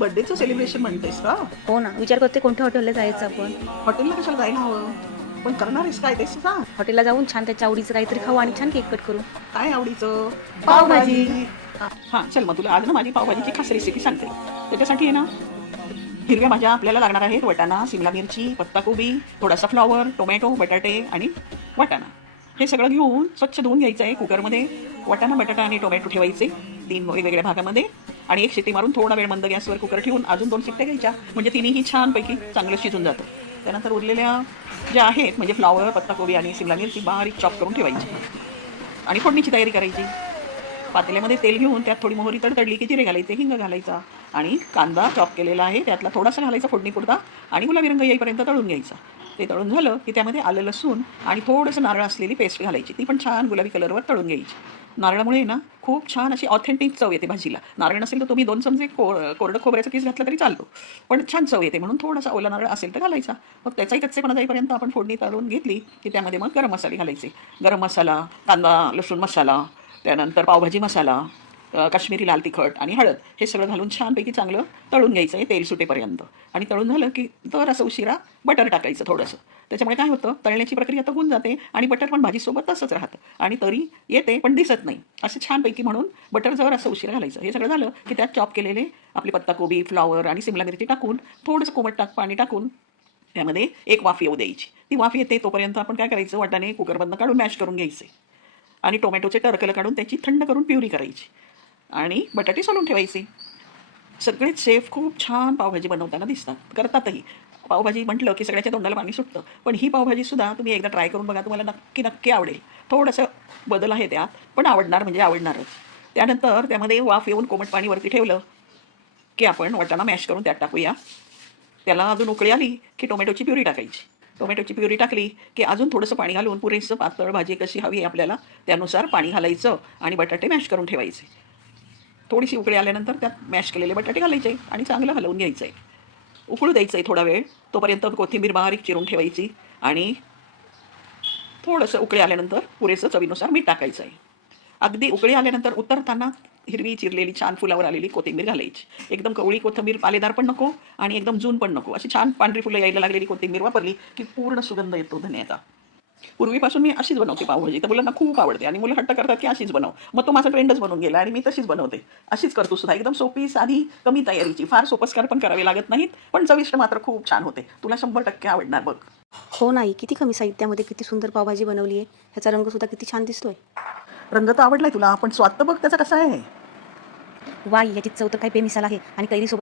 बर्थडेचं celebration म्हणतेस का? हो ना, विचार करते कोणत्या हॉटेलला जायचं आपण. हॉटेलला कशाला जायला हवं? पण करणार आहेस काय तेच सांग. हॉटेलला जाऊन छान त्याच्या आवडीचं काहीतरी खाऊ आणि छान केक कट करू. काय आवडीचं? पावभाजी. हां चल मग तुला आज ना माझी पावभाजीची खास रेसिपी सांगते. त्याच्यासाठी आहे ना हिरव्या भाज्या आपल्याला लागणार आहेत. वाटाणा, सिमला मिरची, पत्ताकोबी, थोडासा फ्लॉवर, टोमॅटो, बटाटे आणि वाटाणा. हे सगळं घेऊन स्वच्छ धुवून घ्यायचं आहे. कुकरमध्ये वाटाणा, बटाटा आणि टोमॅटो ठेवायचे 3 वेगवेगळ्या भागामध्ये आणि एक शिट्टी मारून थोडा वेळ मंद गॅसवर कुकर ठेवून अजून 2 शिट्ट्या घ्यायच्या. म्हणजे तिन्हीही छानपैकी चांगलं शिजून जातं. त्यानंतर उरलेल्या ज्या आहेत म्हणजे फ्लॉवर, पत्ताकोबी आणि सिमला मिरची बारीक चॉप करून ठेवायची आणि फोडणीची तयारी करायची. पातेल्यामध्ये तेल घेऊन त्यात थोडी मोहरी तडतडली की जिरे घालायचे, हिंग घालायचा आणि कांदा चॉप केलेला आहे त्यातला थोडासा घालायचा फोडणीपुरता आणि गुलाबी रंग येईपर्यंत तळून घ्यायचा. ते तळून झालं की त्यामध्ये आलं लसूण आणि थोडंसं नारळ असलेली पेस्ट घालायची. ती पण छान गुलाबी कलरवर तळून घ्यायची. नारळामुळे ना खूप छान अशी ऑथेंटिक चव येते भाजीला. नारळ नसेल तर तुम्ही 2 चमचे कोरडं खोबऱ्याचा किस घातला तरी चालतो, पण छान चव येते म्हणून थोडासा ओला नारळ असेल तर घालायचा. मग त्याचाही कच्चेपणा जाईपर्यंत आपण फोडणी तळून घेतली की त्यामध्ये मग गरम मसाले घालायचे. गरम मसाला, कांदा लसूण मसाला, त्यानंतर पावभाजी मसाला, काश्मीरी लाल तिखट आणि हळद हे सगळं घालून छानपैकी चांगलं तळून घ्यायचं आहे तेल सुटेपर्यंत. आणि तळून झालं की तर असं उशिरा बटर टाकायचं थोडंसं. त्याच्यामुळे काय होतं, तळण्याची प्रक्रिया तर होऊन जाते आणि बटर पण भाजीसोबत तसंच राहतं आणि तरी येते पण दिसत नाही असं छानपैकी. म्हणून बटर जर असं उशिरा घालायचं. हे सगळं झालं की त्यात चॉप केलेले आपली पत्ताकोबी, फ्लॉवर आणि सिमला मिरची टाकून थोडंसं कोमट पाणी टाकून त्यामध्ये एक वाफ येऊ द्यायची. ती वाफ येते तोपर्यंत आपण काय करायचं, वाटाणे कुकरमधनं काढून मॅश करून घ्यायचे आणि टोमॅटोचे टरकलं काढून त्याची थंड करून प्युरी करायची आणि बटाटे सोलून ठेवायचे. सगळेच शेफ खूप छान पावभाजी बनवताना दिसतात, करतातही. पावभाजी म्हटलं की सगळ्याच्या तोंडाला पाणी सुटतं, पण ही पावभाजीसुद्धा तुम्ही एकदा ट्राय करून बघा, तुम्हाला नक्की नक्की आवडेल. थोडंसं बदल आहे त्यात, पण आवडणार म्हणजे आवडणारच. त्यानंतर त्यामध्ये वाफ येऊन कोमट पाणी वरती ठेवलं की आपण वाटाणा मॅश करून त्यात टाकूया. त्याला अजून उकळी आली की टोमॅटोची प्युरी टाकायची. टोमॅटोची प्युरी टाकली की अजून थोडंसं पाणी घालून पुरेसं पातळ भाजी कशी हवी आहे आपल्याला त्यानुसार पाणी घालायचं आणि बटाटे मॅश करून ठेवायचे. थोडीशी उकळी आल्यानंतर त्यात मॅश केलेले बटाटे घालायचे आणि चांगलं हलवून घ्यायचं आहे. उकळू द्यायचं आहे थोडा वेळ. तोपर्यंत कोथिंबीर बारीक चिरून ठेवायची आणि थोडंसं उकळी आल्यानंतर पुरेसं चवीनुसार मीठ टाकायचं आहे. अगदी उकळी आल्यानंतर उतरताना हिरवी चिरलेली छान फुलावर आलेली कोथिंबीर घालायची. एकदम कवळी कोथिंबीर, पालेदार पण नको आणि एकदम जून पण नको. अशी छान पांढरी फुलं यायला लागलेली कोथिंबीर वापरली की पूर्ण सुगंध येतो धन्याचा. पूर्वीपासून मी अशीच बनवते पावभाजी. तर मुलांना खूप आवडते आणि मुलं हट्ट करतात की अशीच बनव. मग तो माझा ट्रेंडच बनून गेला आणि मी तशीच बनवते. अशीच करतो सुद्धा. एकदम सोपी, साधी, कमी तयारीची. फार सोपस्कार पण करावे लागत नाहीत, पण चविष्ट मात्र खूप छान होते. तुला 100% आवडणार बघ. हो नाही, किती कमी साहित्यामध्ये किती सुंदर पावभाजी बनवली आहे. ह्याचा रंग सुद्धा किती छान दिसतोय. रंग तर आवडलाय तुला, पण स्वाद तर बघ त्याचा कसा आहे. वाई, याची चव तर काही बेमिसाल आहे आणि कैरीसोबत